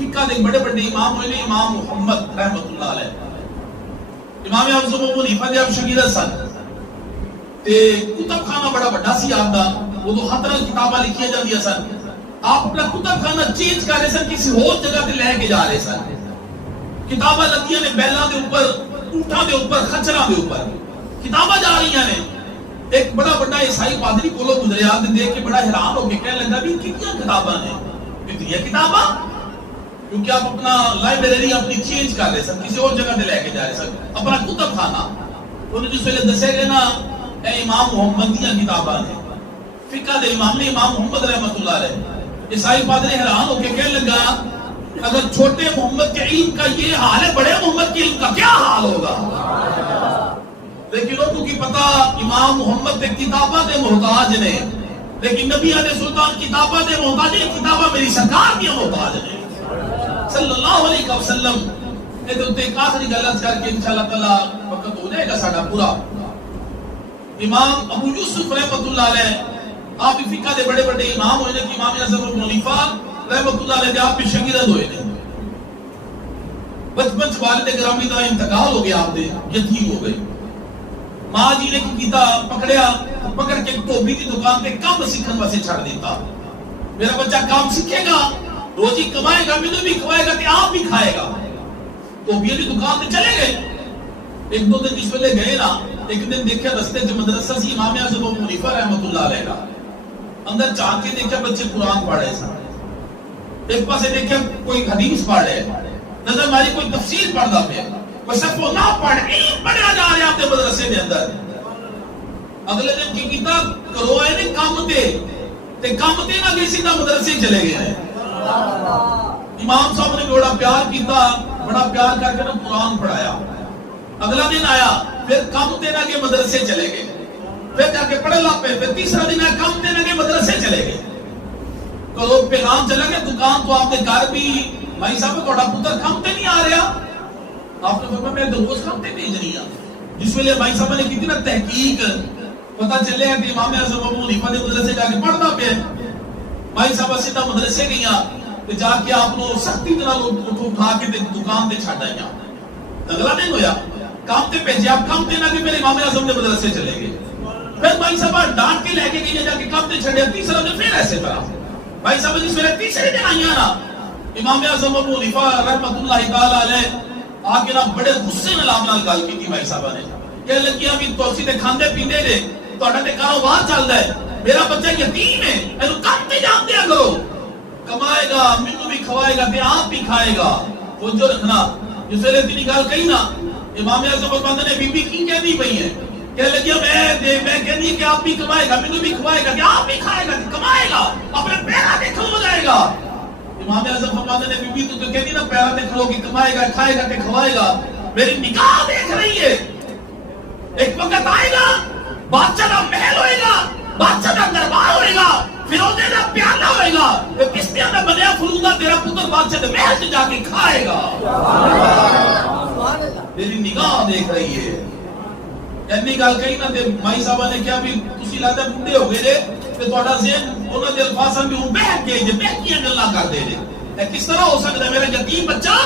فقہ دے بڑے بڑے امام ہوئے نے امام محمد رحمت اللہ علیہ امام اعظم ابو حنیفہ دے آپ شاگرد سن تے کتب خانہ بڑا بڑا سی آپ دا وہ تو ہر طرح کتاباں لکھی جاندیاں سن آپ اپنا کتب خانہ چینج کر رہے سن کسی اور جگہ تے لے کے جا رہے سن کتاباں لگیاں نے بیلاں دے اوپر اونٹاں دے اوپر خچراں دے اوپر کتاباں جا رہی ہیں ایک بڑا بڑا عیسائی پادری کولو گزریا تے دیکھ کے بڑا حیران ہو کے کہنے لگا بھی کتنی کتاباں ہیں کتنی کتاباں کیونکہ آپ اپنا لائبریری اپنی چینج کر رہے سن کسی اور جگہ تے لے کے جا رہے سن اپنا کتب خانہ انہوں نے جس ویلے دسے گئے نا اے امام محمد دیاں کتاباں ہیں فقہ دے امام نے امام محمد رحمت اللہ علیہ عیسائی پادری حیران ہو کے کہنے لگا اگر چھوٹے محمد کے علم کا یہ حال ہے بڑے محمد کے علم کا کیا حال ہوگا لیکن لوگوں کی پتہ امام محمد کے کتاباں دے محتاج نے لیکن نبی علیہ سلطان کتاباں دے محتاج نے کتاباں میری سرکار دی محتاج نے صلی اللہ علیہ وسلم ایک آخری غلط کر کے انشاءاللہ تعالی وقت ہو جائے گا ساڈا پورا امام ابو یوسف رحمت اللہ علیہ آپ فقہ دے بڑے بڑے امام ہوئے نے کہ امام اعظم ابو حنیفہ رحمت اللہ علیہ آپ بھی شاگرد ہوئے نے بچپن سے والد گرامی دا انتقال ہو گیا آپ دے یتیم ہو گئے ماں جی نے کیتا پکڑ کے ٹوبی کی دکان پہ کام سیکھن واسطے چھڑ دیتا میرا بچہ کام سیکھے گا روزی کمائے گا مجھے بھی کھوائے گا کہ آپ بھی کھائے گا ٹوبی کی دکان پہ چلے گئے ایک دو دن جس ویلے گئے نا ایک دن دیکھا رستے جو مدرسہ سی امام اعظم ابو حنیفہ رحمت اللہ علیہ کا اندر چاہ کے دیکھا بچے قرآن پڑھ رہے سن ایک پاسے دیکھا کوئی حدیث پڑھ رہے نظر ماری کوئی تفسیر پڑھتا پہ بس سب کو نہ پڑھا جا رہے آپ مدرسے کے اندر اگلے دن کی کتاب کرو آئے نے کام تے کام تے نہ گئی سیدھا مدرسے چلے گئے ہیں امام صاحب نے بڑا پیار کیتا بڑا پیار کر کے قرآن پڑھایا اگلا دن آیا پھر کام تے نہ گئے مدرسے چلے گئے پھر جا کے پڑھے لا پہ تیسرا دن آیا کام تے نہ گئے مدرسے چلے گئے کرو پیغام چلا گیا دکان تو آپ نے گھر بھی بھائی صاحب تھوڑا پتر کام تے نہیں آ رہا آپ نے فرمایا میں روز کام تے بھیج رہی ہوں جس ویلے بھائی صاحب نے کتنی نا تحقیق پتہ چلے کہ امام اعظم ابو حنیفہ دے مدرسے جا کے پڑھدا پیا بھائی صاحب سیدھا مدرسے گئیاں تے جا کے آپ کو سختی طرح اٹھا کے دکان تے چھڈ آئیاں اگلا دن ہویا کام تے بھیجیا کام تے نہ کہ میرے امام اعظم دے مدرسے چلے گئے پھر بھائی صاحب ڈانٹ کے لے کے گئے جا کے کام تے چھڈیا تیسرا دن پھر ایسے طرح بھائی صاحب جس ویلے تیسرے دن آئیاں نا امام اعظم ابو حنیفہ رحمۃ اللہ تعالی علیہ آکے نا بڑے غصے نال آپ نال گل کیتی بھائی صاحب نے کہ لگیا بھی تسی تے کھاندے پیندے نے تہاڈا تے کاروبار چلدا ہے میرا بچہ یتیم ہے اینو کام تے جان دیا کرو کمائے گا مینوں بھی کھوائے گا تے آپ بھی کھائے گا توجہ رکھنا جس ویلے تیری گل کہی نا امام اعظم فرماتے نے بی بی کی کہندی پئی ہے کہ لگیا میں کہندی کہ آپ بھی کمائے گا مینوں بھی کھوائے گا کہ آپ بھی کھائے گا کمائے گا اپنے پیراں تے کھلو جائے گا امام اعظم فرماتے نے بی بی تو کہندی نا پیراں تے کھلو کے کمائے گا کھائے گا کہ کھوائے گا میری نگاہ دیکھ رہی ہے ایک وقت آئے گا بادشاہ کا محل ہوئے گا بادشاہ کا دربار ہوئے گا فیروزے کا پیالہ ہوئے گا کشتیاں میں بنیا فروغا تیرا پتر بادشاہ کے محل سے جا کے کھائے گا تیری نگاہ دیکھ رہی ہے ایسی گل کہی نا تے مائی صاحبہ نے کیا بھی تسی لگتا بوڑھے ہو گئے تے تہاڈا ذہن انہاں دے الفاظاں بھی ہن بہہ کے جے بہکیاں گلاں کردے نے اے کس طرح ہو سکدا ہے میرا یتیم بچہ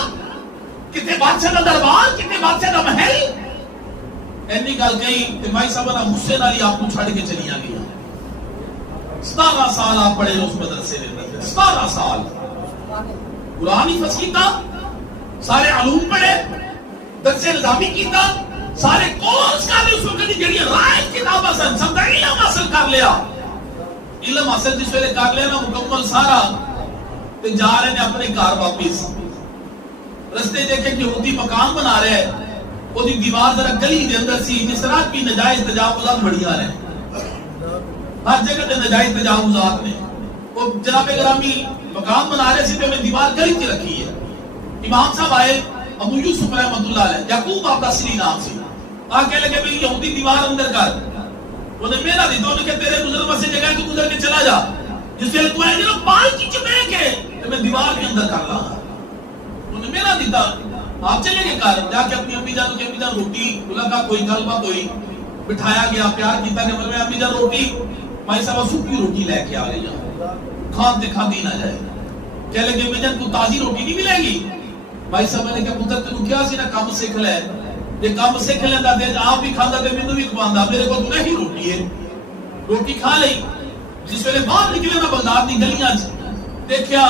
کتے بادشاہ کا دربار کتے بادشاہ کا محل اینی گل کہی تے مائی صاحبہ نے غصے نال ہی آپ کو چھڈ کے چلیاں گئیاں 17 سال آپ پڑھے اس مدرسے دے اندر 17 سال قرآن ہی فصل کیتا سارے علوم پڑھے درس نظامی کیتا سارے کورس کا بھی اس وقت کی جڑی رائج کتاباں سن سب علم حاصل کر لیا علم حاصل جس ویلے کر لیا نا مکمل سارا تے جا رہے نے اپنے گھر واپس رستے دیکھے کہ یہودی مکان بنا رہے ہیں وہ دی دیوار ذرا گلی دے اندر سی جس طرح کی نجائز تجاوزات بڑی آ رہے ہیں ہر جگہ تے نجائز تجاوزات نے وہ جناب گرامی مکان بنا رہے سی تے میں دیوار گلی کی رکھی ہے امام صاحب آئے ابو یوسف رحمت اللہ علیہ یعقوب آپ کا اصلی نام سی آکے لگے بھئی یہودی دیوار اندر کر انہیں میرا دی تو کہ تیرے گزر سے جگہ تو گزر کے چلا جا جس ویلے تو آئے نا پال کی چپے کے تو میں دیوار کے اندر کر لا انہیں میرا دیتا آپ چلے گئے کار جا کے اپنی امی جان کے امی جان روٹی لگا کوئی گل بات ہوئی بٹھایا گیا پیار کیتا کہ میں امی جان روٹی مائی صاحب سوکھی روٹی لے کے آ رہی ہوں کھاتے کھاتی نہ جائے کہہ لگے میں جن کو تازی روٹی نہیں ملے گی. بھائی صاحب نے کہا پتر تینوں کیا سی نا کام سیکھ لے, یہ کام سیکھ لینا تے آپ بھی کھاندا تے مینوں بھی کھواندا, میرے کو تو نہیں روٹی ہے. روٹی کھا لئی. جس ویلے باہر نکلے نا بغداد دی گلیاں دیکھیا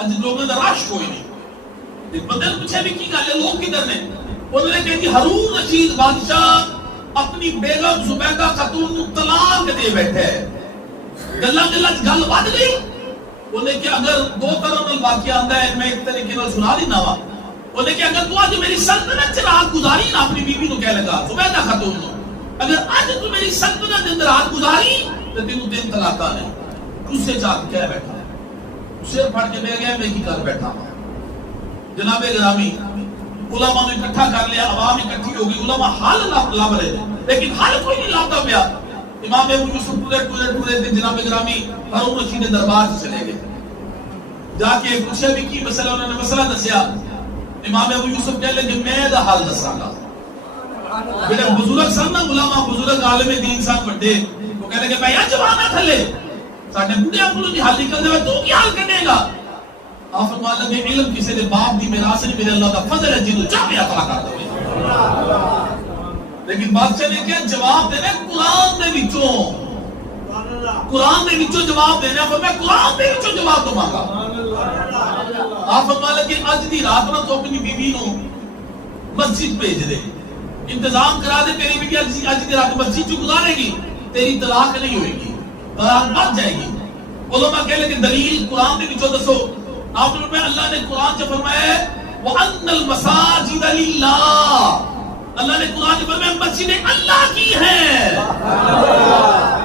اج لوگوں دا رش کوئی نہیں. بندے نے پوچھا بھی کی گل ہے, لوگ کدھر نے؟ انہوں نے کہا کہ ہارون رشید بادشاہ اپنی بیگم زبیدہ خاتون کو طلاق دے بیٹھے ہے. گلا گل ود گئی. انہوں نے کہا اگر دو طرح نال واقعہ آندا ہے میں ایک طریقے نال سنا دینا وا. انہوں نے کہا اگر تو اج میری سلطنت چ رات گزاری نا اپنی بیوی نو کہہ لگا زبیدہ خاتون نو, اگر اج تو میری سلطنت اندر رات گزاری تے تینوں 3 طلاقاں نے. غصے چاہ کے بیٹھا سر پھڑ کے بیٹھ گیا, میں کی کر بیٹھا ہوں. جناب گرامی علماء نے اکٹھا کر لیا, عوام اکٹھی ہو گئی, علماء حل لب رہے لیکن حل کوئی نہیں لابتا پیا. امام ابو یوسف پورے دن جناب گرامی ہارون رشید کے دربار سے چلے گئے. جا کے پوچھا بھی کی مسئلہ, انہوں نے مسئلہ دسیا. امام ابو یوسف کہہ لے کہ میں دا حل دساں گا. میرے بزرگ سن نا علماء, بزرگ عالم دین سن بڑے, وہ کہہ لے کہ بھائی جواب نہ تھلے ساڈے بوڑھے کو دی حل نکل دے تو کی حل کرے گا. آپ فرمان لگے علم کسی دے باپ دی میراث نہیں, میرے اللہ دا فضل ہے جنوں چاہے عطا کر دے. لیکن بادشاہ نے کیا جواب دینا قرآن دے وچوں, قرآن دے وچوں جواب دینا. پر میں قرآن دے وچوں جواب دوں گا. آپ فرمان لگے اج دی رات نہ تو اپنی بیوی نو مسجد بھیج دے, انتظام کرا دے, تیری بیوی اج دی رات مسجد چ گزارے گی, تیری طلاق نہیں ہوئے گی, طلاق بچ جائے گی. علماء کہہ لے کہ دلیل قرآن دے وچوں دسو. آپ نے اللہ نے قرآن سے فرمایا وَأَنَّ الْمَسَاجِدَ لِلَّهِ, اللہ نے قرآن سے فرمایا مسجد اللہ کی ہے,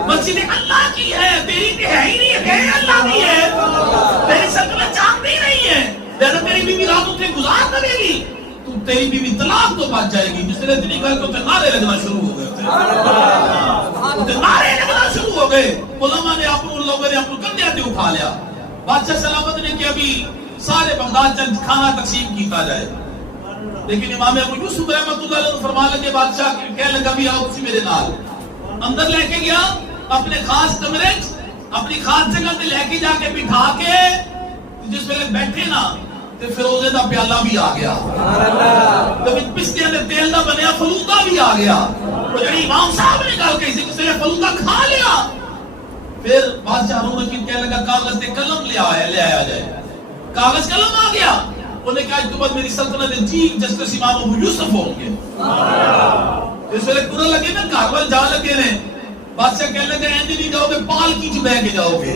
مسجد اللہ کی ہے, تیری تو ہے ہی نہیں ہے, اللہ کی ہے. تیری سلطنت چاہتی نہیں ہے, لہذا تیری بیوی رات اتنے گزار کرے گی, تو تیری بیوی طلاق تو بچ جائے گی. جس طرح اتنی کر کے نعرے لگنا شروع ہو گئے, نعرے لگنا شروع ہو گئے. علماء نے اپنے لوگوں نے اپنے کندھے تے اٹھا لیا. بادشاہ سلامت نے کہ ابھی سارے بغداد چند کھانا تقسیم کیتا جائے. لیکن امام ابو یوسف رحمۃ اللہ علیہ فرما لگے بادشاہ کہہ لگا بھی آؤ تسی میرے نال. اندر لے کے گیا اپنے خاص کمرے, اپنی خاص جگہ تے لے کے جا کے بٹھا کے جس ویلے بیٹھے نا تے فیروزے دا پیالہ بھی آ گیا, تے پستیاں دے تیل دا بنیا فلودا بھی آ گیا. وہ جڑی امام صاحب نے گل کہی سی جس ویلے فلودا کھا لیا, پھر بادشاہ ہارون رشید کہنے لگا کاغذ تے قلم لے آیا جائے. کاغذ قلم آ گیا. انہوں نے کہا اس کے بعد میری سلطنت چیف جسٹس امام ابو یوسف ہوں گے. اس ویلے پورا لگے نا گھر وال جا لگے نے. بادشاہ کہنے لگے اینج نہیں جاؤ گے, پالکی چ بیٹھ کے جاؤ گے,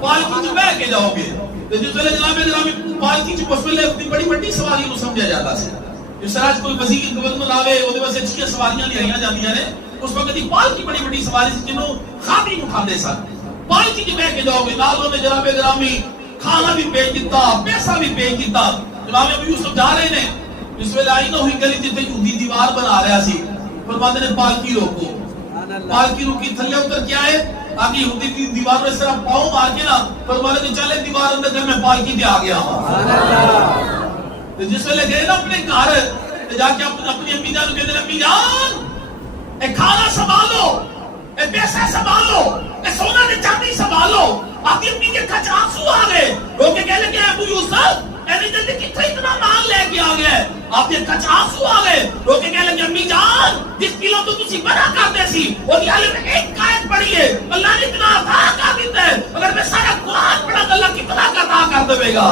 پالکی چ بیٹھ کے جاؤ گے. جس ویلے جناب گرامی پالکی چ اس ویلے اپنی بڑی بڑی سواریاں نو سمجھا جاتا سی. جس طرح کوئی وزیر گورنر آوے اودے واسطے اچھی سواریاں لائیاں جاندیاں نے, اس وقت دی پالکی بڑی بڑی سواری سی جنوں خادم اٹھاندے سن. پالکی چ بیٹھ کے جاؤ گے. نال نے جناب گرامی کھانا بھی بھیج دیتا, پیسہ بھی بھیج دیتا. جناب ابو یوسف جا رہے نے, جس ویلے آئی نہ ہوئی گلی جتنے یہودی دیوار بنا رہا سی, فرماتے نے پالکی روکو. پالکی روکی, تھلے اتر کے آئے, آگے یہودی کی دیوار میں اس طرح پاؤں مار کے نا فرماتے نے چلے دیوار اندر کر میں پالکی دے آ گیا ہوں. جس ویلے گئے نا اپنے گھر جا کے اپنی امی جان کہتے ہیں امی جان اے کھانا سنبھالو, اے پیسہ سنبھالو, اے سونا دے چاندی سنبھالو. آپ کی امی کے کچھ آنسو آ گئے. وہ کہ کہہ لگے ابو یوسف اینی جلدی کتنا اتنا مال لے کے آ گیا ہے. آپ کے کچھ آنسو آ گئے. وہ کہ کہہ لگے امی جان جس کلو تو تسی بنا کرتے سی وہ عالم نے ایک آیت پڑھی ہے, اللہ نے اتنا عطا کر دیتا ہے, اگر میں سارا قرآن پڑھا تو اللہ کتنا عطا کر دے گا.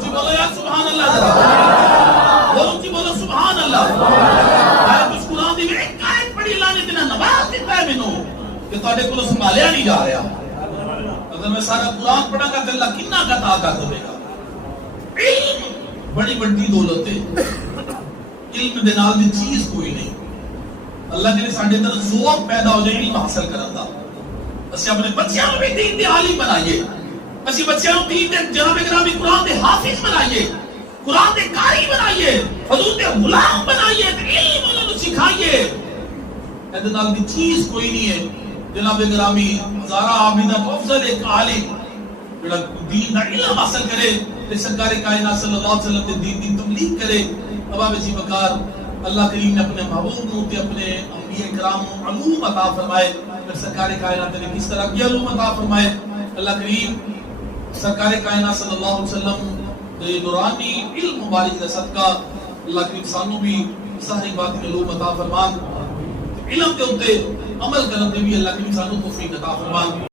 جی بولو یار سبحان اللہ, ذرا بولو جی بولو سبحان اللہ. میں اس قرآن دی ایک آیت پڑھی, اللہ نے اتنا نواز دیتا ہے مینوں کہ تواڈے کولوں سنبھالیا نہیں جا رہا. اگر میں سارا قرآن پڑھا گا تو اللہ کتنا عطا کر دے گا. علم بڑی بڑی دولت ہے, علم دے نال دی چیز کوئی نہیں. اللہ نے ساڈے اندر ذوق پیدا ہو جائے علم حاصل کرن دا. اسی اپنے بچیاں نوں بھی دین دے عالم بنائیے, اسی بچیاں نوں دین دے جناب گرامی قرآن دے حافظ بنائیے, قرآن دے قاری بنائیے, حضور دے غلام بنائیے, علم انہاں نوں سکھائیے. ایدے نال دی چیز کوئی نہیں ہے. جناب گرامی ہزارہ عابدہ تو افضل ایک عالم جڑا دین دا علم حاصل کرے تے سرکار کائنات صلی اللہ علیہ وسلم دے دین دی تبلیغ کرے. ابا وجی وقار اللہ کریم نے اپنے محبوب نو تے اپنے انبیاء کرام علوم عطا فرمائے. پھر سرکار کائنات نے کس طرح کی علوم عطا فرمائے. اللہ کریم سرکار کائنات صلی اللہ علیہ وسلم دے نورانی علم مبارک دا صدقہ اللہ کریم سانو بھی ساری بات میں علوم عطا فرمان، علم دے اوتے عمل کرن دے بھی اللہ کریم سانو توفیق عطا فرمان۔